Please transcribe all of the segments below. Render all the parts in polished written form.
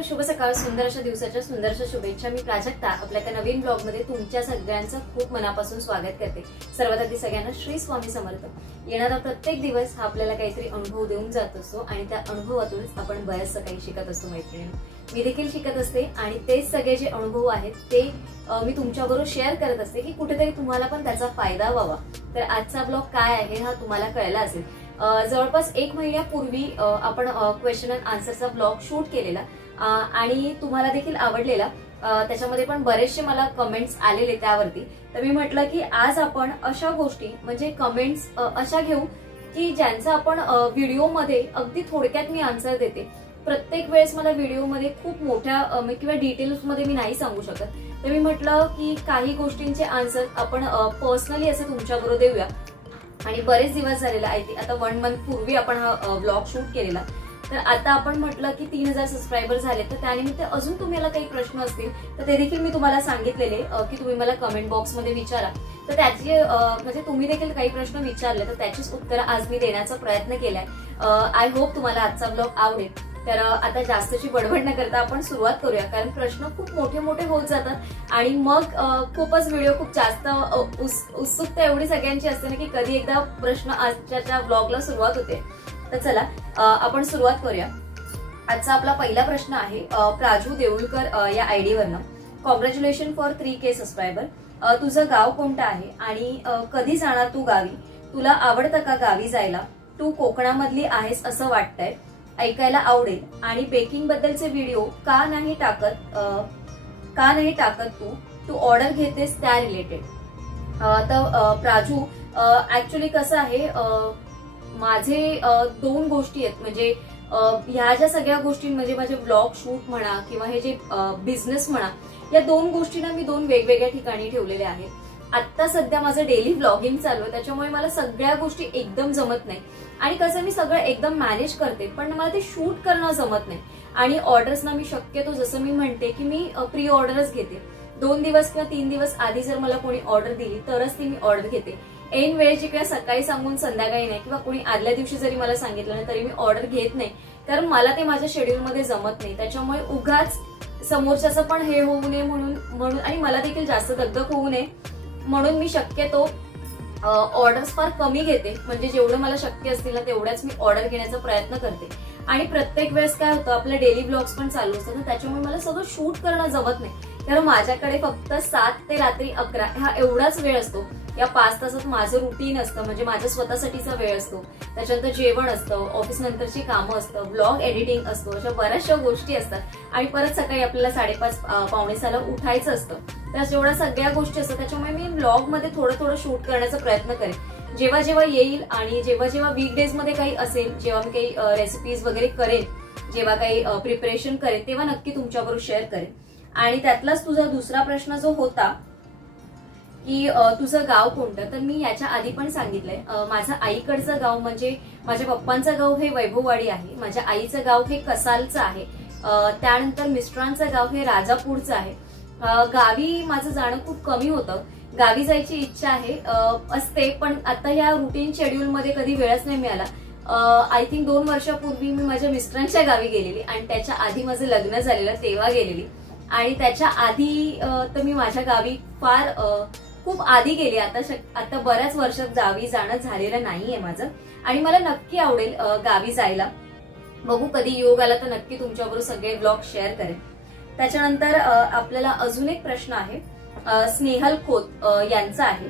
नमस्कार, शुभ सकाळ. सुंदर अशा दिवसाच्या सुंदर अशा शुभेच्छा. मी प्राजक्ता आपल्या एका नवीन ब्लॉग मध्ये तुमच्या सगळ्यांचं खूप मनापासून स्वागत करते. सर्वात आधी सगळ्यांना श्री स्वामी समर्थ. येणारा प्रत्येक दिवस हा आपल्याला काहीतरी अनुभव देऊन जात असतो आणि त्या अनुभवातूनच आपण बऱ्याचसं काही शिकत असतो. मैत्रिणी, मी देखील शिकत असते आणि तेच सगळे जे अनुभव आहेत ते मी तुमच्याबरोबर शेअर करत असते की कुठेतरी तुम्हाला पण त्याचा फायदा व्हावा. तर आजचा ब्लॉग काय आहे हा तुम्हाला कळला असेल. जवळपास 1 महिन्यापूर्वी आपण क्वेश्चन अँड आन्सरचा ब्लॉग शूट केलेला आणि तुम्हाला देखील आवडलेला. त्याच्यामध्ये पण बरेचसे मला कमेंट्स आलेले त्यावरती. तर मी म्हटलं की आज आपण अशा गोष्टी म्हणजे कमेंट्स अशा घेऊ की ज्यांचा आपण व्हिडिओमध्ये अगदी थोडक्यात मी आन्सर देते. प्रत्येक वेळेस मला व्हिडिओमध्ये खूप मोठ्या किंवा डिटेल्स मध्ये मी नाही सांगू शकत. तर मी म्हटलं की काही गोष्टींचे आन्सर आपण पर्सनली असं तुमच्याबरोबर देऊया. आणि बरेच दिवस झालेला आहे, आता 1 मंथ पूर्वी आपण हा ब्लॉग शूट केलेला. तर आता आपण म्हटलं की 3000 सबस्क्रायबर झाले, तर त्यानिमित्त अजून तुम्हाला काही प्रश्न असतील तर ते देखील मी तुम्हाला सांगितलेले की तुम्ही मला कमेंट बॉक्समध्ये विचारा. तर त्याची म्हणजे तुम्ही देखील काही प्रश्न विचारले तर त्याचीच उत्तरं आज मी देण्याचा प्रयत्न केलाय. आय होप तुम्हाला आजचा ब्लॉग आवडेल. तर आता जास्तची बडबड न करता आपण सुरुवात करूया, कारण प्रश्न खूप मोठे मोठे होत जातात आणि मग खूपच व्हिडिओ खूप जास्त उत्सुकता एवढी सगळ्यांची असते ना की कधी एकदा प्रश्न आजच्या ब्लॉगला सुरुवात होते. तर चला आपण सुरुवात करूया. आजचा आपला पहिला प्रश्न आहे प्राजू देऊळकर या आयडी वरनं. Congratulation for 3K subscriber. तुझं गाव कोणतं आहे आणि कधी जाणार तू गावी? तुला आवडतं का गावी जायला? तू कोकणामधली आहेस असं वाटतंय, ऐकायला आवडेल. आणि बेकिंग बद्दलचे व्हिडिओ का नाही टाकत तू ऑर्डर घेतेस त्या रिलेटेड? तर प्राजू, ऍक्च्युली कसं आहे, माझे 2 गोष्टी आहेत. म्हणजे ह्या ज्या सगळ्या गोष्टी म्हणजे माझे ब्लॉग शूट म्हणा किंवा हे जे बिझनेस म्हणा, या 2 गोष्टींना मी 2 वेगवेगळ्या ठिकाणी ठेवलेले आहेत. आता सध्या माझं डेली ब्लॉगिंग चालू आहे, त्याच्यामुळे मला सगळ्या गोष्टी एकदम जमत नाही. आणि कसं मी सगळं एकदम मॅनेज करते पण मला ते शूट करणं जमत नाही. आणि ऑर्डर्सना मी शक्यतो जसं मी म्हणते की मी प्री ऑर्डरच घेते. 2 दिवस किंवा 3 दिवस आधी जर मला कोणी ऑर्डर दिली तरच ती मी ऑर्डर घेते. ऐन वेळेची किंवा सकाळी सांगून संध्याकाळी नाही, किंवा कोणी आदल्या दिवशी जरी मला सांगितलं नाही तरी मी ऑर्डर घेत नाही, कारण मला ते माझ्या शेड्यूलमध्ये जमत नाही. त्याच्यामुळे उगाच समोरच्याचं पण हे होऊ नये म्हणून आणि मला देखील जास्त दगदग होऊ नये म्हणून मी शक्यतो ऑर्डर्स फार कमी घेते. म्हणजे जेवढं मला शक्य असतील ना तेवढ्याच मी ऑर्डर घेण्याचा प्रयत्न करते. आणि प्रत्येक वेळेस काय होतं, आपलं डेली ब्लॉग्स पण चालू असतात ना, त्याच्यामुळे मला सगळं शूट करणं जमत नाही. कारण माझ्याकडे फक्त 7 ते रात्री 11 हा एवढाच वेळ असतो. या 5 तासात माझं रुटीन असतं, म्हणजे माझ्या स्वतःसाठीचा वेळ असतो. त्याच्यानंतर जेवण असतं, ऑफिस नंतरची कामं असतं, ब्लॉग एडिटिंग असतो, अशा बऱ्याचशा गोष्टी असतात. आणि परत सकाळी आपल्याला 5:30 पावणे 6ला उठायचं असतं. तर जेवढ्या सगळ्या गोष्टी असतात त्याच्यामुळे मी ब्लॉग मध्ये थोडं शूट करण्याचा प्रयत्न करेन. जेव्हा जेव्हा येईल आणि जेव्हा वीकडेज मध्ये काही असेल, जेव्हा मी काही रेसिपीज वगैरे करेन, जेव्हा काही प्रिपरेशन करेन, तेव्हा नक्की तुमच्याबरोबर शेअर करेन. आणि त्यातलाच तुझा दुसरा प्रश्न जो होता की तुझं गाव कोणतं, तर मी याच्या आधी पण सांगितलंय. माझं आईकडचं गाव म्हणजे माझ्या पप्पांचं गाव हे वैभववाडी आहे. माझ्या आईचं गाव हे कसालचं आहे. त्यानंतर मिस्टरांचं गाव हे राजापूरचं आहे. गावी माझं जाणं खूप कमी होतं. गावी जायची इच्छा आहे असते, पण आता या रुटीन शेड्यूल मध्ये कधी वेळच नाही मिळाला. आय थिंक 2 वर्षापूर्वी मी माझ्या मिस्टरांच्या गावी गेलेली आणि त्याच्या आधी माझं लग्न झालेलं तेव्हा गेलेली. आणि त्याच्या आधी तर मी माझ्या गावी फार खूप आधी गेली. आता बऱ्याच वर्षात गावी जाणं झालेलं नाहीये माझं. आणि मला नक्की आवडेल गावी जायला. बघू कधी योग आला तर नक्की तुमच्याबरोबर सगळे ब्लॉग शेअर करेन. त्याच्यानंतर आपल्याला अजून एक प्रश्न आहे स्नेहल खोत यांचा आहे.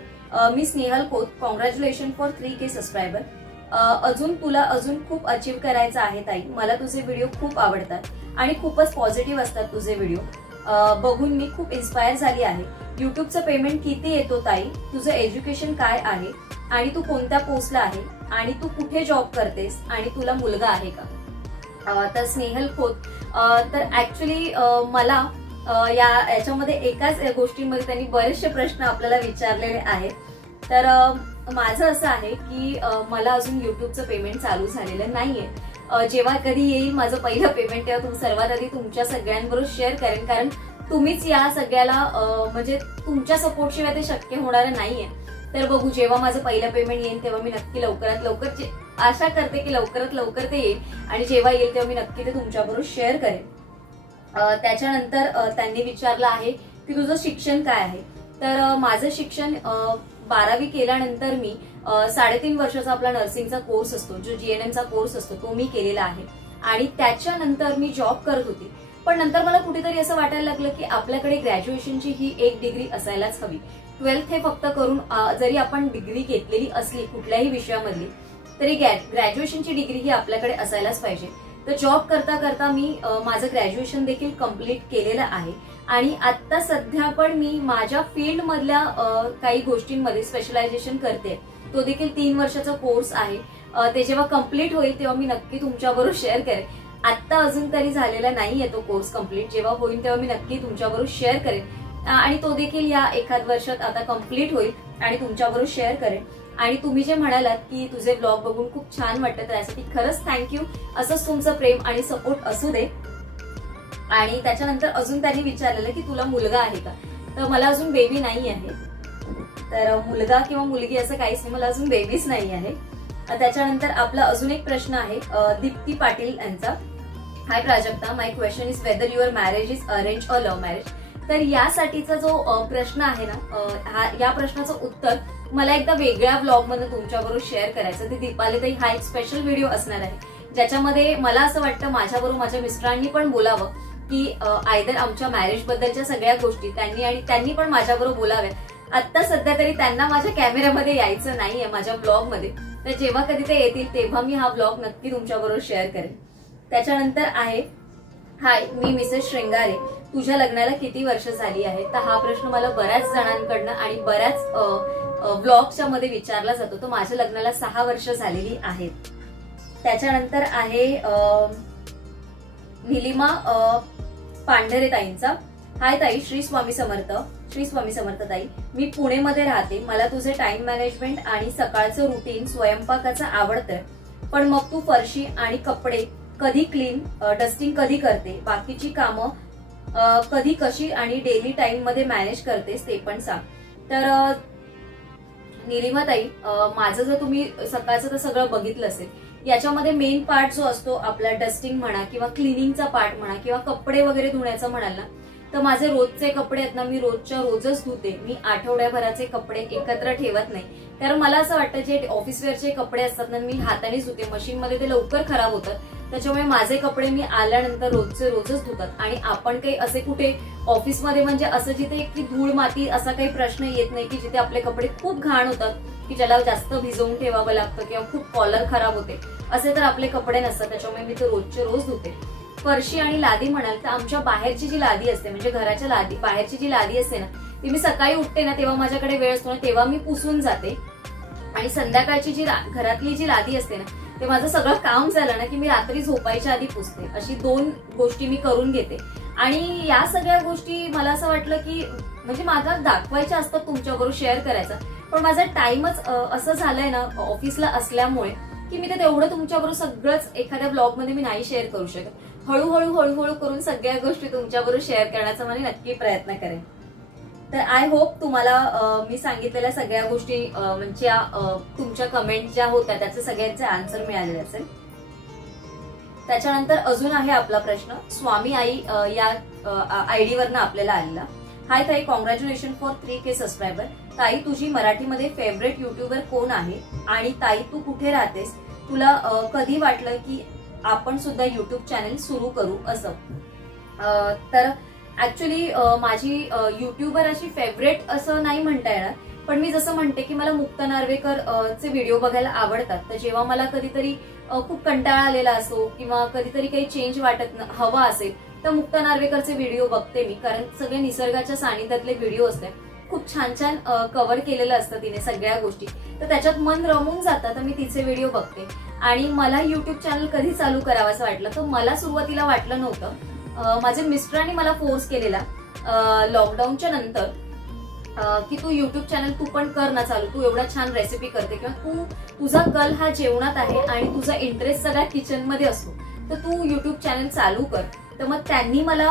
मी Snehal Khot, congratulation for 3K subscriber. तुला अजून खूप अचीव्ह करायचं आहे ताई. मला तुझे व्हिडिओ खूप आवडतात आणि खूपच पॉझिटिव्ह असतात तुझे व्हिडिओ. बघून मी खूप इन्स्पायर झाली आहे. युट्यूबचं पेमेंट किती येतो ताई? तुझं एज्युकेशन काय आहे आणि तू कोणत्या पोस्टला आहे आणि तू कुठे जॉब करतेस आणि तुला मुलगा आहे का? तर स्नेहल खोत, तर ऍक्च्युली मला याच्यामध्ये एकाच गोष्टींमध्ये त्यांनी बरेचसे प्रश्न आपल्याला विचारलेले आहेत. तर माझं असं आहे की मला अजून युट्यूबचं पेमेंट चालू झालेलं नाहीये. जेव्हा कधी येईल माझं पहिलं पेमेंट तेव्हा सर्वात आधी तुमच्या सगळ्यांबरोबर शेअर करेन, कारण तुम्हीच या सगळ्याला म्हणजे तुमच्या सपोर्ट शिवाय ते शक्य होणार नाहीये. तर बघू, जेव्हा माझं पहिलं पेमेंट येईल तेव्हा मी नक्की लवकरात लवकर आशा करते की लवकरात लवकर ते येईल आणि जेव्हा येईल तेव्हा मी नक्की ते तुमच्याबरोबर शेअर करेन. त्याच्यानंतर त्यांनी विचारलं आहे की तुझं शिक्षण काय आहे. तर माझं शिक्षण 12वी केल्यानंतर मी 3.5 वर्षाचा आपला नर्सिंगचा कोर्स असतो, जो GNMचा कोर्स असतो, तो मी केलेला आहे. आणि त्याच्यानंतर मी जॉब करत होती. पण नंतर मला कुठेतरी असं वाटायला लागलं की आपल्याकडे ग्रॅज्युएशनची ही एक डिग्री असायलाच हवी. 12th हे फक्त करून जरी आपण डिग्री घेतलेली असली कुठल्याही विषयामधली तरी ग्रॅज्युएशनची डिग्री ही आपल्याकडे असायलाच पाहिजे. तर जॉब करता करता मी माझं ग्रॅज्युएशन देखील कम्प्लीट केलेलं आहे. आणि आता सध्या पण मी माझ्या फील्ड मधल्या काही गोष्टींमध्ये स्पेशलायझेशन करते. तो देखील 3 वर्षाचा कोर्स आहे. ते जेव्हा कम्प्लीट होईल तेव्हा मी नक्की तुमच्याबरोबर शेअर करेन. आता अजून तरी झालेला नाहीये तो कोर्स कम्प्लीट. जेव्हा होईल तेव्हा मी नक्की तुमच्याबरोबर शेअर करेन. आणि तो देखील या एखाद वर्षात आता कम्प्लीट होईल आणि तुमच्याबरोबर शेअर करेन. आणि तुम्ही जे म्हणालात की तुझे ब्लॉग बघून खूप छान वाटतं, त्यासाठी खरंच थँक्यू. असंच तुमचं प्रेम आणि सपोर्ट असू दे. आणि त्याच्यानंतर अजून त्यांनी विचारलेलं की तुला मुलगा आहे का. तर मला अजून बेबी नाही आहे. तर मुलगा किंवा मुलगी असं काहीच नाही, मला अजून बेबीच नाही आहे. त्याच्यानंतर आपला अजून एक प्रश्न आहे दीप्ती पाटील यांचा. Hi Prajakta, my question is whether your marriage is arrange a love marriage. तर यासाठीचा जो प्रश्न आहे ना, या प्रश्नाचं उत्तर मला एकदा वेगळ्या ब्लॉग मध्ये तुमच्याबरोबर शेअर करायचं. ते दीपालीताई हा एक स्पेशल व्हिडिओ असणार आहे, ज्याच्यामध्ये मला असं वाटतं माझ्याबरोबर माझ्या मिस्टरांनी पण बोलावं की आयदर आमच्या मॅरेज बद्दलच्या सगळ्या गोष्टी त्यांनी पण माझ्याबरोबर बोलाव्या. आता सध्या तरी त्यांना माझ्या कॅमेऱ्यामध्ये यायचं नाहीये माझ्या ब्लॉग मध्ये. तर जेव्हा कधी ते येतील तेव्हा मी हा ब्लॉग नक्की तुमच्याबरोबर शेअर करेन. त्याच्यानंतर आहे हाय, मी मिसेस श्रृंगारे, तुझ्या लग्नाला किती वर्ष झाली आहे. तर हा प्रश्न मला बऱ्याच जणांकडनं आणि बऱ्याच ब्लॉगच्या मध्ये विचारला जातो. तो माझ्या लग्नाला 6 वर्ष झालेली आहेत. त्याच्यानंतर आहे निलिमा पांढरे ताईंचा. हाय ताई, श्री स्वामी समर्थ. श्री स्वामी समर्थ ताई, मी पुणेमध्ये राहते. मला तुझे टाइम मॅनेजमेंट आणि सकाळचं रुटीन स्वयंपाकाचं आवडतं. पण मग तू फरशी आणि कपडे कधी क्लीन डस्टिंग कधी करते, बाकीची कामं कधी कशी आणि डेली टाइम मध्ये मॅनेज करतेस ते पण सांग. तर निलिमा ताई, माझं जर तुम्ही सकाळचं तर सगळं बघितलं असेल, याच्यामध्ये मेन पार्ट जो असतो आपला डस्टिंग म्हणा किंवा क्लिनिंगचा पार्ट म्हणा किंवा कपडे वगैरे धुण्याचं म्हणाल ना, तर माझे रोजचे कपडे आहेत ना, मी रोजच्या रोजच धुते. मी आठवड्याभराचे कपडे एकत्र ठेवत नाही. कारण मला असं वाटतं जे ऑफिसवेअरचे कपडे असतात ना, मी हातानेच धुते. मशीनमध्ये ते लवकर खराब होतात. त्याच्यामुळे माझे कपडे मी आल्यानंतर रोजचे रोजच धुतात. आणि आपण काही असे कुठे ऑफिसमध्ये म्हणजे असं जिथे की धूळ माती असा काही प्रश्न येत नाही की जिथे आपले कपडे खूप घाण होतात की ज्याला जास्त भिजवून ठेवावं लागतं किंवा खूप कॉलर खराब होते, असे तर आपले कपडे नसतात. त्याच्यामुळे मी ते रोजचे रोज धुते. फरशी आणि लादी म्हणाल तर आमच्या बाहेरची जी लादी असते, म्हणजे घराच्या लादी बाहेरची जी लादी असते ना, ती मी सकाळी उठते ना तेव्हा माझ्याकडे वेळ असतो ना तेव्हा मी पुसून जाते. आणि संध्याकाळची जी घरातली जी लादी असते ना, ते माझं सगळं काम झालं ना की मी रात्री झोपायच्या आधी पुसते. अशी 2 गोष्टी मी करून घेते. आणि या सगळ्या गोष्टी मला असं वाटलं की म्हणजे माझा दाखवायच्या असतात, तुमच्याबरोबर शेअर करायचा. पण माझा टाइमच असं झालंय ना ऑफिसला असल्यामुळे की मी ते तेवढं तुमच्याबरोबर सगळंच एखाद्या ब्लॉग मध्ये मी नाही शेअर करू शकत. हळूहळू करून सगळ्या गोष्टी तुमच्याबरोबर शेअर करण्याचा मला नक्की प्रयत्न करेन. तर आय होप तुम्हाला मी सांगितलेल्या सगळ्या गोष्टी म्हणजे तुमच्या कमेंट ज्या होत्या त्याचे सगळ्यांचे आन्सर मिळालेले असेल. त्याच्यानंतर अजून आहे आपला प्रश्न स्वामी आई या आयडी वरनं आपल्याला आलेला. हाय ताई, कॉंग्रॅच्युलेशन फॉर 3K सबस्क्रायबर. ताई, तुझी मराठीमध्ये फेवरेट युट्यूबर कोण आहे आणि ताई तू कुठे राहतेस. तुला कधी वाटलं की आपण सुद्धा युट्यूब चॅनल सुरू करू असं. तर ऍक्च्युली माझी युट्यूबर अशी फेवरेट असं नाही म्हणता येणार, पण मी जसं म्हणते की मला मुक्ता नार्वेकर चे व्हिडिओ बघायला आवडतात. तर जेव्हा मला कधीतरी खूप कंटाळा आलेला असो किंवा कधीतरी काही चेंज वाटत हवा असेल तर मुक्ता नार्वेकरचे व्हिडिओ बघते मी. कारण सगळे निसर्गाच्या सानिध्यातले व्हिडिओ असतात, खूप छान छान कव्हर केलेलं असतं तिने सगळ्या गोष्टी. तर त्याच्यात मन रमून जातं. तर मी तिचे व्हिडिओ बघते. आणि मला युट्यूब चॅनल कधी चालू करावं असं वाटलं तर मला सुरुवातीला वाटलं नव्हतं. माझ्या मिस्टरांनी मला फोर्स केलेला लॉकडाऊनच्या नंतर की तू युट्यूब चॅनल तू पण कर ना चालू, तू एवढा छान रेसिपी करते किंवा तुझा कल हा जेवणात आहे आणि तुझा इंटरेस्ट सगळ्या किचन मध्ये असतो, तर तू युट्यूब चॅनल चालू कर. तर मग त्यांनी मला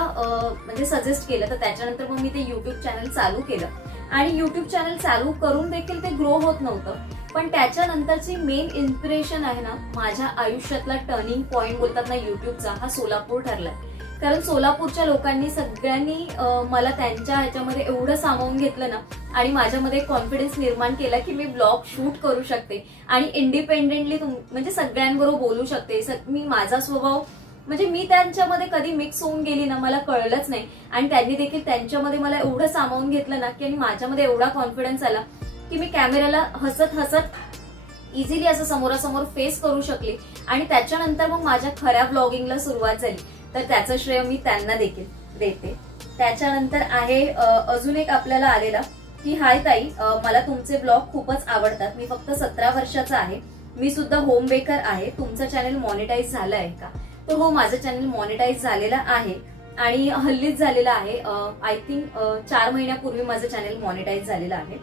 म्हणजे सजेस्ट केलं. तर त्याच्यानंतर मग मी ते युट्यूब चॅनल चालू केलं. आणि युट्यूब चॅनल चालू करून देखील ते ग्रो होत नव्हतं. पण त्याच्यानंतरची मेन इन्स्पिरेशन आहे ना, माझ्या आयुष्यातला टर्निंग पॉइंट बोलतात ना युट्यूबचा, हा सोलापूर ठरलाय. कारण सोलापूरच्या लोकांनी सगळ्यांनी मला त्यांच्या ह्याच्यामध्ये एवढं सामावून घेतलं ना आणि माझ्यामध्ये कॉन्फिडन्स निर्माण केला की मी ब्लॉग शूट करू शकते आणि इंडिपेंडेंटली म्हणजे सगळ्यांबरोबर बोलू शकते. मी माझा स्वभाव म्हणजे मी त्यांच्यामध्ये कधी मिक्स होऊन गेली ना मला कळलंच नाही आणि त्यांनी देखील त्यांच्यामध्ये मला एवढं सामावून घेतलं ना की आणि माझ्यामध्ये एवढा कॉन्फिडन्स आला की मी कॅमेऱ्याला हसत हसत इझिली असं समोरासमोर फेस करू शकली आणि त्याच्यानंतर मग माझ्या खऱ्या ब्लॉगिंगला सुरुवात झाली. तर त्याचं श्रेय मी त्यांना देखील देते. त्याच्यानंतर आहे अजून एक आपल्याला आलेला की हाय ताई, मला तुमचे ब्लॉग खूपच आवडतात. मी फक्त 17 वर्षाचा आहे. मी सुद्धा होम बेकर आहे. तुमचं चॅनल मॉनिटाईज झालं आहे का? तर हो, माझं चॅनल मॉनिटाईज झालेलं आहे आणि हल्लीच झालेलं आहे. आय थिंक 4 महिन्यापूर्वी माझं चॅनल मॉनिटाईज झालेलं आहे.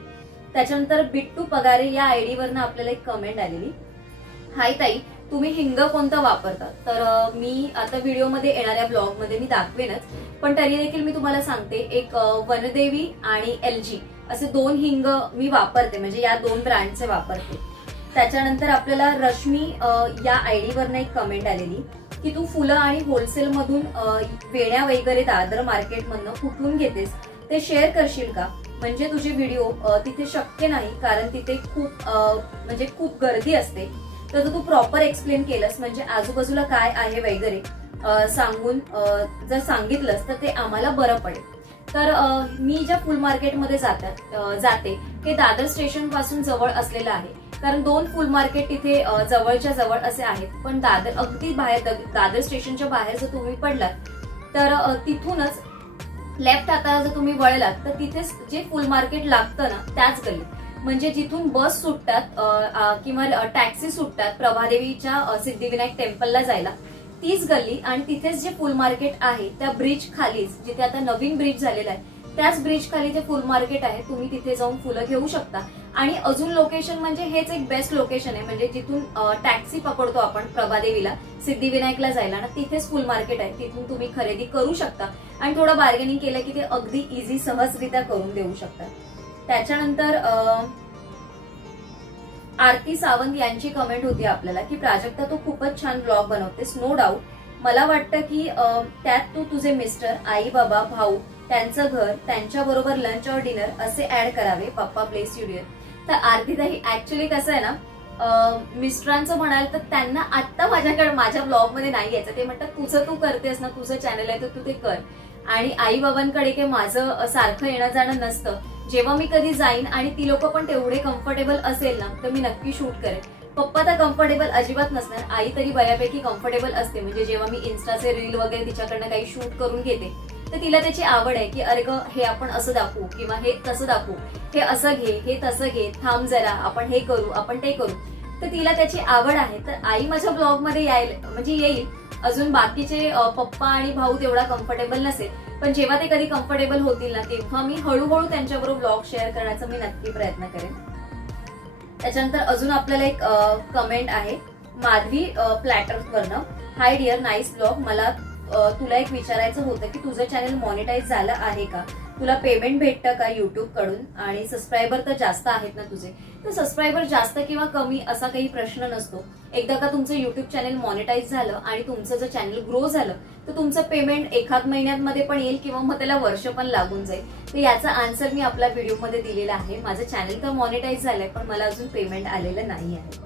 त्याच्यानंतर बिट्टू पगारे या आयडीवरनं आपल्याला एक कमेंट आलेली, हाय ताई, तुम्ही हिंग कोणतं वापरता? तर मी आता व्हिडिओमध्ये येणाऱ्या ब्लॉगमध्ये मी दाखवेनच, पण तरी देखील मी तुम्हाला सांगते, एक वनदेवी आणि LG असे 2 हिंग मी वापरते, म्हणजे या 2 ब्रँडचे वापरते. त्याच्यानंतर आपल्याला रश्मी या आयडीवरनं एक कमेंट आलेली की तू फुलं आणि होलसेल मधून वेण्या वगैरे दादर मार्केटमधनं कुठून घेतेस ते शेअर करशील का? म्हणजे तुझे व्हिडिओ तिथे शक्य नाही कारण तिथे खूप गर्दी असते. तर तू प्रॉपर एक्सप्लेन केलंस म्हणजे आजूबाजूला काय आहे वगैरे सांगून जर सांगितलंस तर ते आम्हाला बरं पडेल. तर मी ज्या फुल मार्केटमध्ये जाते ते दादर स्टेशन पासून जवळ असलेलं आहे. कारण 2 फुल मार्केट तिथे जवळच्या जवळ असे आहेत, पण दादर अगदी बाहेर दादर स्टेशनच्या बाहेर जर तुम्ही पडलात तर तिथूनच लेफ्ट हाताला जर तुम्ही वळलात तर तिथेच जे फुल मार्केट लागतं ना त्याच गल्ली, म्हणजे जिथून बस सुटतात किंवा टॅक्सी सुटतात प्रभादेवीच्या सिद्धिविनायक टेम्पलला जायला, तीच गल्ली आणि तिथेच जे फुल मार्केट आहे त्या ब्रिज खालीच, जिथे आता नवीन ब्रिज झालेला आहे त्याच ब्रिज खाली जे फुल मार्केट आहे, तुम्ही तिथे जाऊन फुलं घेऊ शकता. आणि अजून लोकेशन म्हणजे हेच एक बेस्ट लोकेशन आहे, म्हणजे जिथून टॅक्सी पकडतो आपण प्रभादेवीला सिद्धिविनायकला जायला ना, तिथेच फुल मार्केट आहे, तिथून तुम्ही खरेदी करू शकता आणि थोडं बार्गेनिंग केलं की ते अगदी इझी सहजरित्या करून देऊ शकता. त्याच्यानंतर आरती सावंत यांची कमेंट होती आपल्याला की प्राजक्ता तू खूपच छान ब्लॉग बनवतेस, नो डाऊट. मला वाटतं की त्यात तू तुझे मिस्टर, आई बाबा, भाऊ, त्यांचं घर, त्यांच्या बरोबर लंच और डिनर असे ऍड करावे. पप्पा ब्लेस यू डिअर. तर आरतीताई ऍक्च्युली कसं आहे ना, मिस्टरांचं म्हणाल तर त्यांना आता माझ्याकडे माझ्या ब्लॉग मध्ये नाही यायचं. ते म्हणतात तुझं तू करतेस ना, तुझं चॅनल आहे तर तू ते कर. आणि आई बाबांकडे काही माझं सारखं येणं जाणं नसतं. जेव्हा मी कधी जाईन आणि ती लोक पण तेवढे कम्फर्टेबल असेल ना तर मी नक्की शूट करेन. पप्पा तर कम्फर्टेबल अजिबात नसणार, आई तरी बऱ्यापैकी कम्फर्टेबल असते. म्हणजे जेव्हा मी इन्स्टाचे रील वगैरे तिच्याकडनं काही शूट करून घेते तर तिला त्याची आवड आहे की अरे ग हे आपण असं दाखवू किंवा हे तसं दाखवू, हे असं घे, हे तसं घे, थांब जरा, आपण हे करू, आपण ते करू. तर तिला त्याची आवड आहे. तर आई माझ्या ब्लॉग मध्ये येईल. अजून बाकीचे पप्पा आणि भाऊ तेवढा कम्फर्टेबल नसेल, पण जेव्हा ते कधी कम्फर्टेबल होतील ना तेव्हा मी हळूहळू त्यांच्याबरोबर ब्लॉग शेअर करण्याचा मी नक्की प्रयत्न करेन. त्याच्यानंतर अजून आपल्याला एक कमेंट आहे माधवी प्लॅटर्सवरनं, हाय डिअर, नाईस ब्लॉग. मला तुला एक विचारायचं होतं की तुझं चॅनल मॉनिटाईज झालं आहे का? तुला पेमेंट भेटतं का युट्यूब कडून? आणि सबस्क्रायबर तर जास्त आहेत ना तुझे? तर सबस्क्रायबर जास्त किंवा कमी असा काही प्रश्न नसतो. एकदा का तुमचं युट्यूब चॅनल मॉनिटाईज झालं आणि तुमचं जर चॅनल ग्रो झालं तर तुमचं पेमेंट एखाद महिन्यामध्ये पण येईल किंवा मग त्याला वर्ष पण लागून जाईल. तर याचा आन्सर मी आपल्या व्हिडिओमध्ये दिलेला आहे. माझं चॅनल तर मॉनिटाईज झालंय पण मला अजून पेमेंट आलेलं नाही आहे.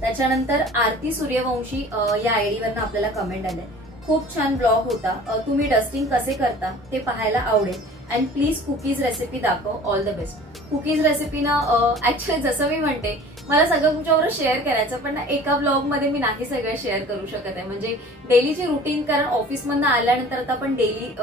त्याच्यानंतर आरती सूर्यवंशी या आयडीवरनं आपल्याला कमेंट आले, खूप छान ब्लॉग होता. तुम्ही डस्टिंग कसे करता ते पाहायला आवडेल अँड प्लीज कुकीज रेसिपी दाखव. All the best. कुकीज रेसिपीनं ऍक्च्युअली जसं मी म्हणते मला सगळं तुमच्याबरोबर शेअर करायचं, पण एका ब्लॉग मध्ये मी नाही सगळं शेअर करू शकत आहे. म्हणजे डेलीची रुटीन, कारण ऑफिसमधनं आल्यानंतर आता आपण डेली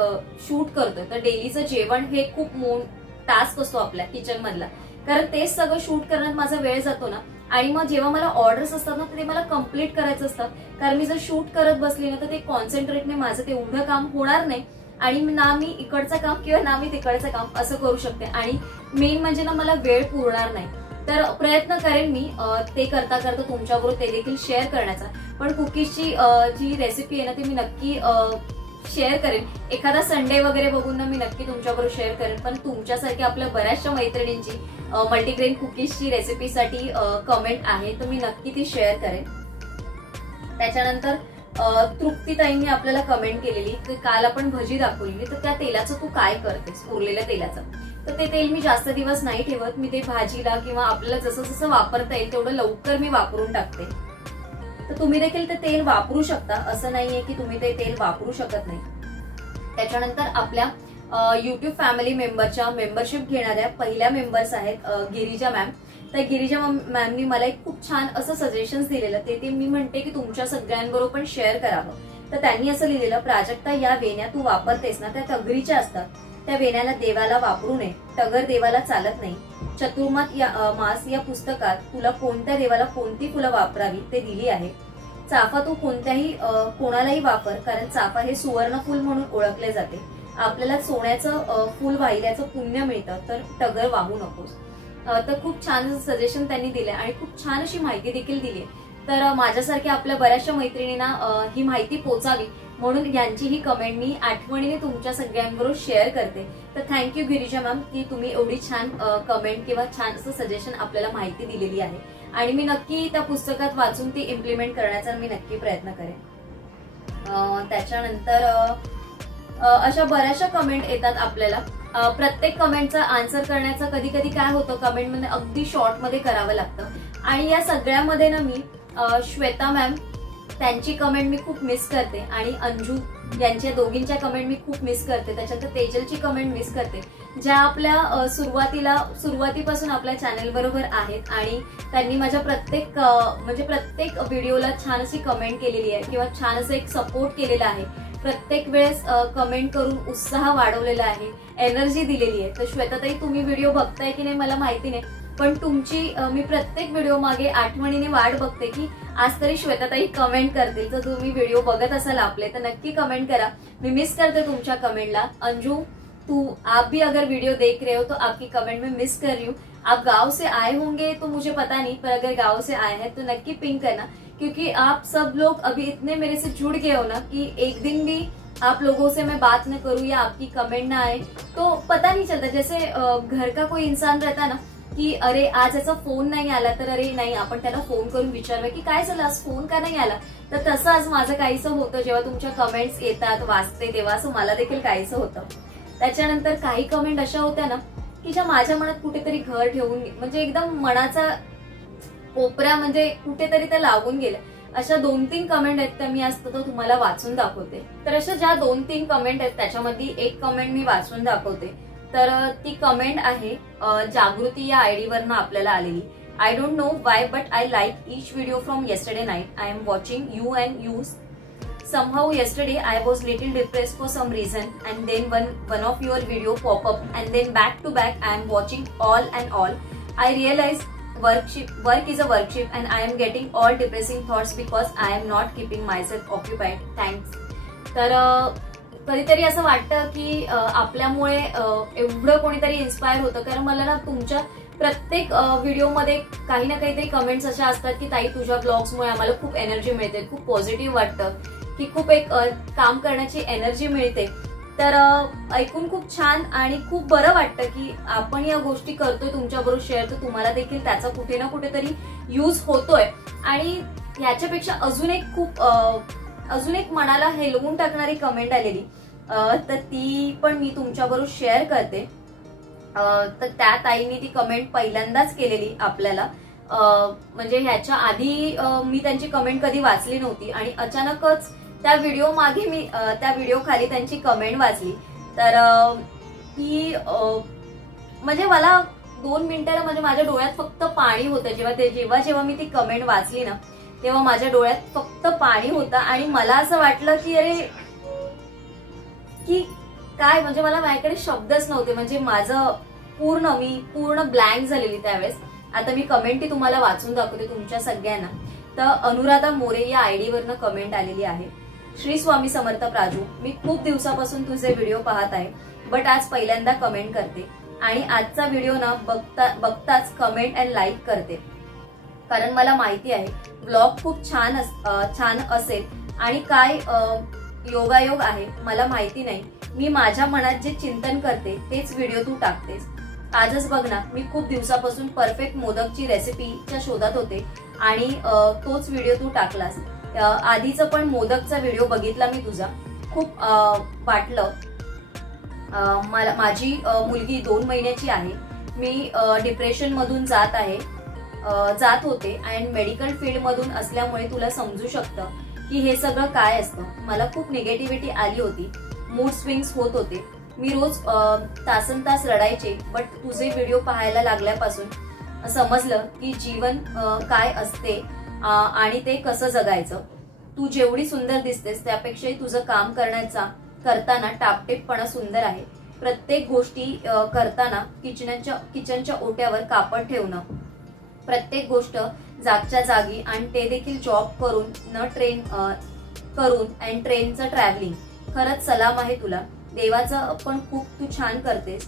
शूट करतोय तर डेलीचं जेवण हे खूप टास्क असतो आपल्या किचन मधला, कारण तेच सगळं शूट करण्यात माझा वेळ जातो ना. आणि मग जेव्हा मला ऑर्डर्स असतात ना ते मला कम्प्लीट करायचं असतं, कारण मी जर शूट करत बसली ना तर ते कॉन्सन्ट्रेटने माझं तेवढं काम होणार नाही आणि ना मी इकडचं काम किंवा ना मी तिकडचं काम असं करू शकते. आणि मेन म्हणजे ना मला वेळ पुरणार नाही. तर प्रयत्न करेन मी ते करता करता तुमच्याबरोबर ते देखील शेअर करण्याचा. पण कुकीजची जी रेसिपी आहे ना ती मी नक्की शेअर करेन. एखादा संडे वगैरे बघून ना मी नक्की तुमच्याबरोबर शेअर करेन. पण तुमच्यासारखी आपल्या बऱ्याचशा मैत्रिणींची मल्टीग्रेन कुकीजची रेसिपीसाठी कमेंट आहे तर मी नक्की ती शेअर करेन. त्याच्यानंतर तृप्तीताईंनी आपल्याला कमेंट केलेली की काल आपण भजी दाखवलेली, तर त्या तेलाचं तू काय करतेस, उरलेल्या तेलाचं. तर ते तेल मी जास्त दिवस नाही ठेवत, मी ते भाजीला किंवा आपल्याला जसं जसं वापरता येईल तेवढं लवकर मी वापरून टाकते. तर तुम्ही देखील ते तेल वापरू शकता, असं नाहीये की तुम्ही ते तेल वापरू शकत नाही. त्याच्यानंतर आपल्या युट्यूब फॅमिली मेंबरच्या मेंबरशिप घेणाऱ्या पहिल्या मेंबर्स आहेत गिरिजा मॅम. तर गिरिजा मॅमनी मला एक खूप छान असं सजेशन्स दिलेलं, ते मी म्हणते की तुमच्या सगळ्यांबरोबर पण शेअर करावं. तर त्यांनी असं लिहिलेलं, प्राजक्ता या वेण्या तू वापरतेस ना त्या तगरीच्या असतात, त्या वेण्याला देवाला वापरू नये, टगर देवाला चालत नाही. मास या पुस्तकात तुला कोणत्या देवाला कोणती फुलं वापरावी ते दिली आहे. चाफा तू कोणालाही वापर, कारण चाफा हे सुवर्ण फुल म्हणून ओळखले जाते. आपल्याला सोन्याचं फुल वाहिल्याचं पुण्य मिळतं, तर टगर वाहू नकोस. तर खूप छान सजेशन त्यांनी दिले आणि खूप छान अशी माहिती देखील दिली. तर माझ्यासारख्या आपल्या बऱ्याचशा मैत्रिणींना ही माहिती पोचावी म्हणून यांची ही कमेंट मी आठवणीने तुमच्या सगळ्यांबरोबर शेअर करते. तर थँक्यू गिरिजा मॅम की तुम्ही एवढी छान कमेंट किंवा छान असं सजेशन आपल्याला माहिती दिलेली आहे आणि मी नक्की त्या पुस्तकात वाचून ती इम्प्लिमेंट करण्याचा मी नक्की प्रयत्न करेन. त्याच्यानंतर अशा बऱ्याचशा कमेंट येतात आपल्याला. प्रत्येक कमेंटचा आन्सर करण्याचं कधी कधी काय होतं, कमेंटमध्ये अगदी शॉर्ट मध्ये करावं लागतं आणि या सगळ्यामध्ये ना मी श्वेता मॅम त्यांची कमेंट मी खूप मिस करते आणि अंजू यांच्या दोघींच्या कमेंट मी खूप मिस करते. त्याच्यानंतर तेजलची कमेंट मिस करते, ज्या आपल्या सुरुवातीपासून आपल्या चॅनल बरोबर आहेत आणि त्यांनी माझ्या प्रत्येक व्हिडिओला छान अशी कमेंट केलेली आहे किंवा छान असं एक सपोर्ट केलेला आहे. प्रत्येक वेळेस कमेंट करून उत्साह वाढवलेला आहे, एनर्जी दिलेली आहे. तर श्वेताताई तुम्ही व्हिडिओ बघताय की नाही मला माहिती नाही, पण तुमची मी प्रत्येक व्हिडिओ मागे आठवणीने वाट बघते की आज तरी श्वेताताई कमेंट करतील. तर तुम्ही व्हिडिओ बघत असाल आपले तर नक्की कमेंट करा, मी मिस करते तुमच्या कमेंटला. अंजू आप भी अगर वीडियो देख रहे हो तो आपकी कमेंट में मिस कर रही हूँ. आप गांव से आए होंगे तो मुझे पता नहीं, पर अगर गांव से आए हैं तो नक्की पिंक करना, क्योंकि आप सब लोग अभी इतने मेरे से जुड़ गए हो ना कि एक दिन भी आप लोगों से मैं बात न करूं या आपकी कमेंट ना आए तो पता नहीं चलता. जैसे घर का कोई इंसान रहता ना की अरे आज याचा फोन नाही आला, तर अरे नाही आपण त्याला फोन करून विचारूया की काय झालं आज फोन का नाही आला. तर तसं आज माझं काहीसं होतं, जेव्हा तुमच्या कमेंट्स येतात वाचते तेव्हा असं मला देखील काहीसं होतं. त्याच्यानंतर काही कमेंट अशा होत्या ना की ज्या माझ्या मनात कुठेतरी घर ठेवून, म्हणजे एकदम मनाचा कोपऱ्या म्हणजे कुठेतरी त्या लागून गेल्या. अशा 2-3 कमेंट आहेत त्या मी आज तुम्हाला वाचून दाखवते. तर अशा ज्या 2-3 कमेंट आहेत त्याच्यामध्ये एक कमेंट मी वाचून दाखवते. तर ती कमेंट आहे जागृती या आयडी वरनं आपल्याला आलेली. I don't know Y but I like each video from yesterday night. I am watching you and use. Somehow yesterday I was little depressed for some reason and then one of your video pop up and then back to back I am watching all and all. I realized work is a worship and I am getting all depressing thoughts because I am not keeping myself occupied. Thanks. तर कधीतरी असं वाटतं की आपल्यामुळे एवढं कोणीतरी inspire होतं, कारण मला ना तुमच्या प्रत्येक व्हिडिओमध्ये काही ना काहीतरी कमेंट्स अशा असतात की ताई तुझ्या ब्लॉग्समुळे आम्हाला खूप एनर्जी मिळते, खूप पॉझिटिव्ह वाटतं की खूप एक काम करण्याची एनर्जी मिळते. तर ऐकून खूप छान आणि खूप बरं वाटतं की आपण या गोष्टी करतोय तुमच्याबरोबर शेअर, तर तुम्हाला देखील त्याचा कुठे ना कुठेतरी यूज होतोय. आणि याच्यापेक्षा अजून एक मनाला हेलवून टाकणारी कमेंट आलेली, तर ती पण मी तुमच्याबरोबर शेअर करते. तर त्या ताईंनी ती कमेंट पहिल्यांदाच केलेली आपल्याला, म्हणजे ह्याच्या आधी मी त्यांची कमेंट कधी वाचली नव्हती आणि अचानकच त्या व्हिडिओ मागे मी त्या व्हिडिओ खाली त्यांची कमेंट वाचली. तर ती म्हणजे मला 2 मिनिटाला म्हणजे माझ्या डोळ्यात फक्त पाणी होतं. जेव्हा मी ती कमेंट वाचली ना तेव्हा माझ्या डोळ्यात फक्त पाणी होतं आणि मला असं वाटलं की अरे की काय, म्हणजे मला माझ्याकडे शब्दच नव्हते. म्हणजे मी पूर्ण ब्लँक झालेली त्यावेळेस. आता मी कमेंट तुम्हाला वाचून दाखवते तुमच्या सगळ्यांना. तर अनुराधा मोरे या आयडी वरनं कमेंट आलेली आहे. श्री स्वामी समर्थ प्राजू, मी खूप दिवसापासून तुझे व्हिडिओ पाहत आहे बट आज पहिल्यांदा कमेंट करते आणि आजचा व्हिडिओ ना बघताच कमेंट अँड लाईक करते, कारण मला माहिती आहे ब्लॉग खूप छान असेल आणि काय योगायोग आहे मला माहिती नाही. मी माझ्या मनात जे चिंतन करते तेच व्हिडिओ तू टाकतेस. आजच बघ ना, मी खूप दिवसापासून परफेक्ट मोदकची रेसिपीच्या शोधात होते आणि तोच व्हिडिओ तू टाकलास. आधीचं पण मोदकचा व्हिडिओ बघितला मी तुझा, खूप वाटलं. माझी मुलगी 2 महिन्याची आहे. मी डिप्रेशन मधून जात होते अँड मेडिकल फील्ड मधून असल्यामुळे तुला समजू शकतं की हे सगळं काय असतं. मला खूप निगेटिव्हिटी आली होती, मूड स्विंग्स होत होते. मी रोज तासनतास रडायचे. बट तुझे व्हिडिओ पाहायला लागल्यापासून समजलं की जीवन काय असते आणि ते कसं जगायचं. तू जेवढी सुंदर दिसतेस त्यापेक्षाही तुझं काम करताना टापटेपपणा सुंदर आहे. प्रत्येक गोष्टी करताना किचनच्या ओट्यावर कापड ठेवणं, प्रत्येक गोष्ट जागच्या जागी आणि ते देखील जॉब करून अँड ट्रेनचं ट्रॅव्हलिंग. खरंच सलाम आहे तुला. देवाचं पण खूप तू छान करतेस.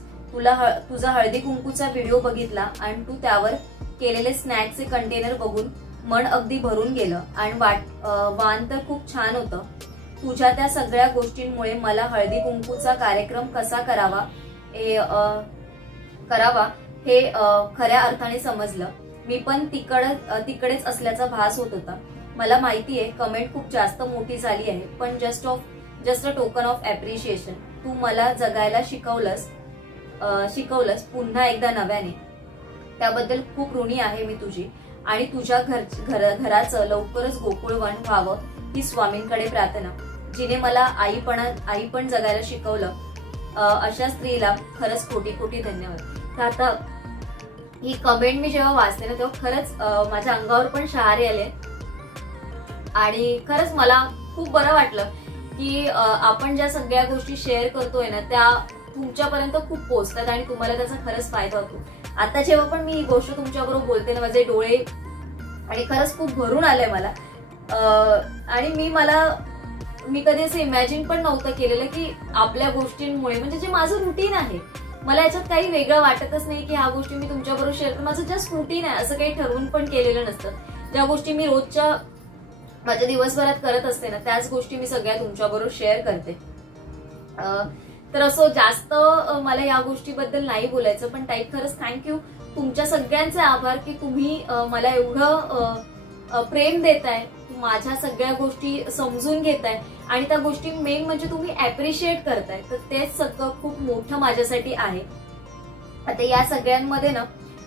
तुझा हळदी कुंकूचा व्हिडिओ बघितला आणि तू त्यावर केलेले स्नॅक्सचे कंटेनर बघून मन अगदी भरून गेलं आणि वाण तर खूप छान होतं. तुझ्या त्या सगळ्या गोष्टींमुळे मला हळदी कुंकूचा कार्यक्रम कसा करावा हे खऱ्या अर्थाने समजलं. मी पण तिकडेच असल्याचा भास होत होता. मला माहितीये कमेंट खूप जास्त मोठी झाली आहे, पण जस्ट अ टोकन ऑफ ऍप्रिशिएशन. तू मला जगायला शिकवलंस पुन्हा एकदा नव्याने. त्याबद्दल खूप ऋणी आहे मी तुझी. आणि तुझ्या घराचं लवकरच गोकुळवन व्हावं ही स्वामींकडे प्रार्थना. जिने मला आई पण जगायला शिकवलं, अशा स्त्रीला खरंच कोटी कोटी धन्यवाद. आता ही कमेंट मी जेव्हा वाचते ना तेव्हा खरंच माझ्या अंगावर पण शहारे आले आणि खरंच मला खूप बरं वाटलं की आपण ज्या सगळ्या गोष्टी शेअर करतोय ना त्या तुमच्यापर्यंत खूप पोहोचतात आणि तुम्हाला त्याचा खरंच फायदा होतो. आता जेव्हा पण मी ही गोष्ट तुमच्याबरोबर बोलते ना माझे डोळे आणि खरंच खूप भरून आलंय मला. आणि मी कधी असं इमॅजिन पण नव्हतं केलेलं की आपल्या गोष्टींमुळे, म्हणजे जे माझं रुटीन आहे, मला याच्यात काही वेगळं वाटतच नाही की ह्या गोष्टी मी तुमच्याबरोबर शेअर करते. माझं जस्ट रुटीन आहे, असं काही ठरवून पण केलेलं नसतं. ज्या गोष्टी मी रोजच्या माझ्या दिवसभरात करत असते ना त्याच गोष्टी मी सगळ्या तुमच्याबरोबर शेअर करते. तर असं जास्त मला या गोष्टीबद्दल नाही बोलायचं, पण ताई खरंच थँक्यू. तुमच्या सगळ्यांचे आभार की तुम्ही मला एवढं प्रेम देताय, माझ्या सगळ्या गोष्टी समजून घेताय आणि त्या गोष्टी मेन म्हणजे तुम्ही अप्रिशिएट करताय. तर तेच सगळं खूप मोठं माझ्यासाठी आहे. आता या सगळ्यांमध्ये ना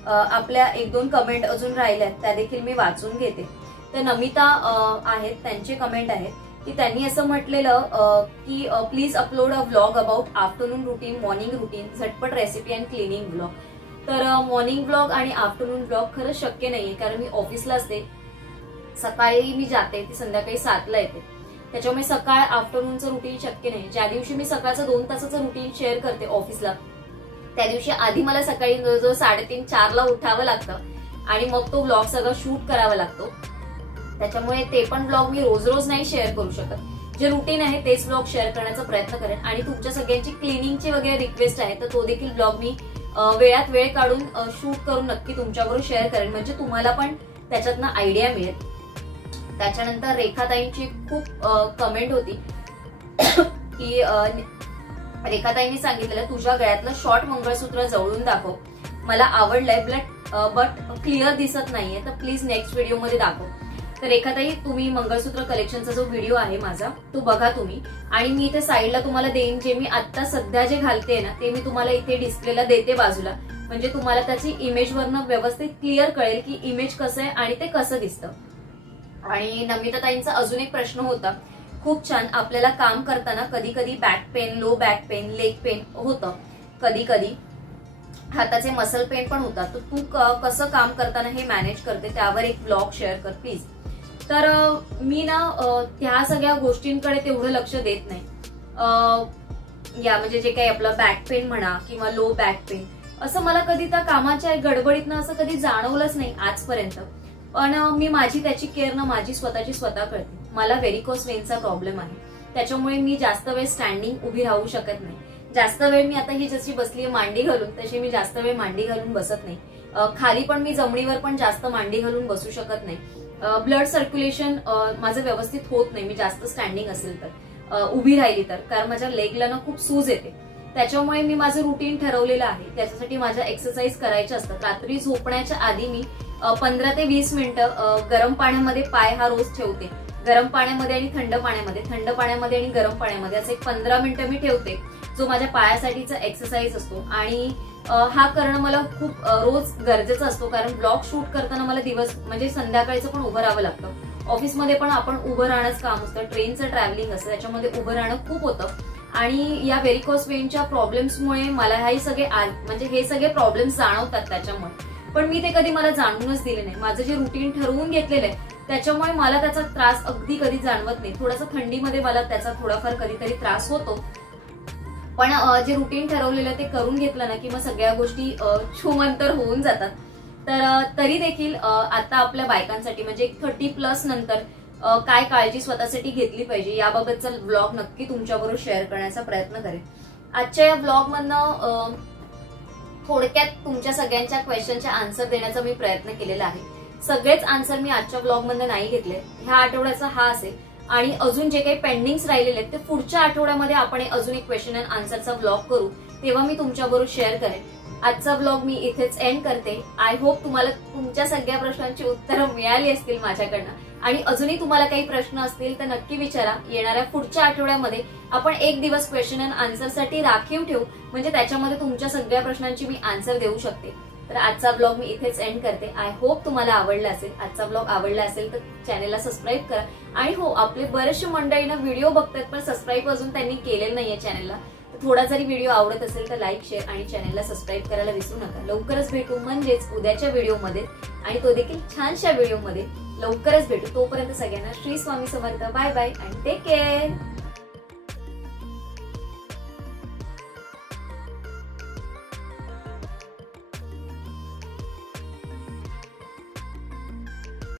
आपल्या 1-2 कमेंट अजून राहिल्यात, त्या देखील मी वाचून घेते. तर नमिता आहेत, त्यांचे कमेंट आहेत की त्यांनी असं म्हटलेलं की please upload a vlog about afternoon routine, morning routine, झटपट रेसिपी अँड क्लिनिंग व्लॉग. तर मॉर्निंग व्लॉग आणि आफ्टरनून व्लॉग खरंच शक्य नाहीये, कारण मी ऑफिसला असते. सकाळी मी जाते, ती संध्याकाळी 7ला येते. त्याच्यामुळे सकाळ आफ्टरनूनचं रुटीन शक्य नाही. ज्या दिवशी मी सकाळचं 2 तासाचं रुटीन शेअर करते ऑफिसला, त्या दिवशी आधी मला सकाळी जवळजवळ 3:30-4ला उठावं लागतं आणि मग तो व्लॉग सगळं शूट करावा लागतो. त्याच्यामुळे ते पण व्लॉग मी रोज नाही शेअर करू शकत. जे रुटीन आहे तेच व्लॉग शेअर करण्याचा प्रयत्न करेन. आणि तुमच्या सगळ्यांची क्लिनिंगची वगैरे रिक्वेस्ट आहे तर तो देखील व्लॉग मी वेळात वेळ काढून शूट करून नक्की तुमच्याबरोबर शेअर करेन, म्हणजे तुम्हाला पण त्याच्यातनं आयडिया मिळेल. त्याच्यानंतर रेखाताईंची खूप कमेंट होती की रेखाताईंनी सांगितलेलं तुझ्या गळ्यातलं शॉर्ट मंगळसूत्र जवळून दाखव, मला आवडलंय बट क्लिअर दिसत नाहीये, तर प्लीज नेक्स्ट व्हिडिओ मध्ये दाखव. तर रेखाताई तुम्ही मंगळसूत्र कलेक्शनचा जो व्हिडिओ आहे माझा तो बघा तुम्ही, आणि मी इथे साईडला तुम्हाला देईन. जे मी आता सध्या जे घालते ना ते मी तुम्हाला इथे डिस्प्लेला देते बाजूला, म्हणजे तुम्हाला त्याची इमेजवरनं व्यवस्थित क्लिअर कळेल की इमेज कसं आहे आणि ते कसं दिसतं. आणि नमिताताईंचा अजून एक प्रश्न होता, खूप छान. आपल्याला काम करताना कधी कधी back pain, low back pain, leg pain होतं, कधी कधी हाताचे मसल पेन पण होतात. तर तू कसं काम करताना हे मॅनेज करते त्यावर एक ब्लॉग शेअर कर प्लीज. तर मी ना त्या सगळ्या गोष्टींकडे तेवढं लक्ष देत नाही. या म्हणजे जे काही आपलं बॅक पेन म्हणा किंवा लो बॅक पेन, असं मला कधी त्या कामाच्या गडबडीतनं असं कधी जाणवलंच नाही आजपर्यंत. पण मी त्याची केअर ना माझी स्वतःची स्वतः करते. मला व्हेरिकोस वेनचा प्रॉब्लेम आहे, त्याच्यामुळे मी जास्त वेळ स्टँडिंग उभी राहू शकत नाही. जास्त वेळ मी आता ही जशी बसली मांडी घालून तशी मी जास्त वेळ मांडी घालून बसत नाही. खाली पण मी जमिनीवर पण जास्त मांडी घालून बसू शकत नाही. ब्लड सर्क्युलेशन माझं व्यवस्थित होत नाही मी जास्त स्टँडिंग असेल तर, उभी राहिली तर, कारण माझ्या लेगला ना खूप सूज येते. त्याच्यामुळे मी माझं रुटीन ठरवलेलं आहे. त्याच्यासाठी माझ्या एक्सरसाइज करायच्या असतात. रात्री झोपण्याच्या आधी मी 15 ते 20 मिनिटं गरम पाण्यामध्ये पाय हा रोज ठेवते गरम पाण्यामध्ये आणि थंड पाण्यामध्ये आणि गरम पाण्यामध्ये असं एक 15 मिनिटं मी ठेवते, जो माझ्या पायासाठीचा एक्सरसाइज असतो. आणि हा करणं मला खूप रोज गरजेचा असतो, कारण ब्लॉग शूट करताना मला दिवस म्हणजे संध्याकाळचं पण उभं राहावं लागतं. ऑफिसमध्ये पण आपण उभं राहणंच काम असतं, ट्रेनचं ट्रॅव्हलिंग असतं, त्याच्यामध्ये उभं राहणं खूप होतं. आणि या व्हेरिकोज वेनच्या प्रॉब्लेम्समुळे मला हे सगळे प्रॉब्लेम्स जाणवतात त्याच्यामुळे. पण मी ते कधी मला जाणूनच दिले नाही. माझं जे रुटीन ठरवून घेतलेलं आहे त्याच्यामुळे मला त्याचा त्रास अगदी कधी जाणवत नाही. थोडासा थंडीमध्ये मला त्याचा थोडाफार कधीतरी त्रास होतो, पण जे रुटीन ठरवलेलं ते करून घेतलं ना की मग सगळ्या गोष्टी छूमंतर होऊन जातात. तर तरी देखील आता आपल्या बायकांसाठी म्हणजे 30+ नंतर काय काळजी स्वतःसाठी घेतली पाहिजे याबाबतचा ब्लॉग नक्की तुमच्याबरोबर शेअर करण्याचा प्रयत्न करेन. आजच्या या ब्लॉग मधनं थोडक्यात तुमच्या सगळ्यांच्या क्वेश्चनच्या आन्सर देण्याचा मी प्रयत्न केलेला आहे. सगळेच आन्सर मी आजच्या ब्लॉग मध्ये नाही घेतले. ह्या आठवड्याचा हा असेल आणि अजून जे काही पेंडिंग्स राहिलेले आहेत ते पुढच्या आठवड्यामध्ये आपण अजून एक क्वेश्चन अँड आन्सरचा ब्लॉग करू, तेव्हा मी तुमच्याबरोबर शेअर करेन. आजचा ब्लॉग मी इथेच एंड करते. आय होप तुम्हाला तुमच्या सगळ्या प्रश्नांची उत्तरं मिळाली असतील माझ्याकडनं. आणि अजूनही तुम्हाला काही प्रश्न असतील तर नक्की विचारा. येणाऱ्या पुढच्या आठवड्यामध्ये आपण एक दिवस क्वेश्चन अँड आन्सरसाठी राखीव ठेवू, म्हणजे त्याच्यामध्ये तुमच्या सगळ्या प्रश्नांची मी आन्सर देऊ शकते. तर आजचा ब्लॉग मी इथेच एंड करते. आय होप तुम्हाला आवडला असेल. आजचा ब्लॉग आवडला असेल तर चॅनेलला सबस्क्राईब करा. आणि हो, आपले बरेचसे मंडळींना व्हिडिओ बघतात पण सबस्क्राईब अजून त्यांनी केलेलं नाहीये चॅनेलला. थोडा जरी व्हिडिओ आवडत असेल तर लाईक, शेअर आणि चॅनेलला सबस्क्राईब करायला विसरू नका. लवकरच भेटू, म्हणजेच उद्याच्या व्हिडिओमध्ये, आणि तो देखील छानशा व्हिडिओमध्ये लवकरच भेटू. तोपर्यंत सगळ्यांना Shri Swami Samarth. Bye bye and take care.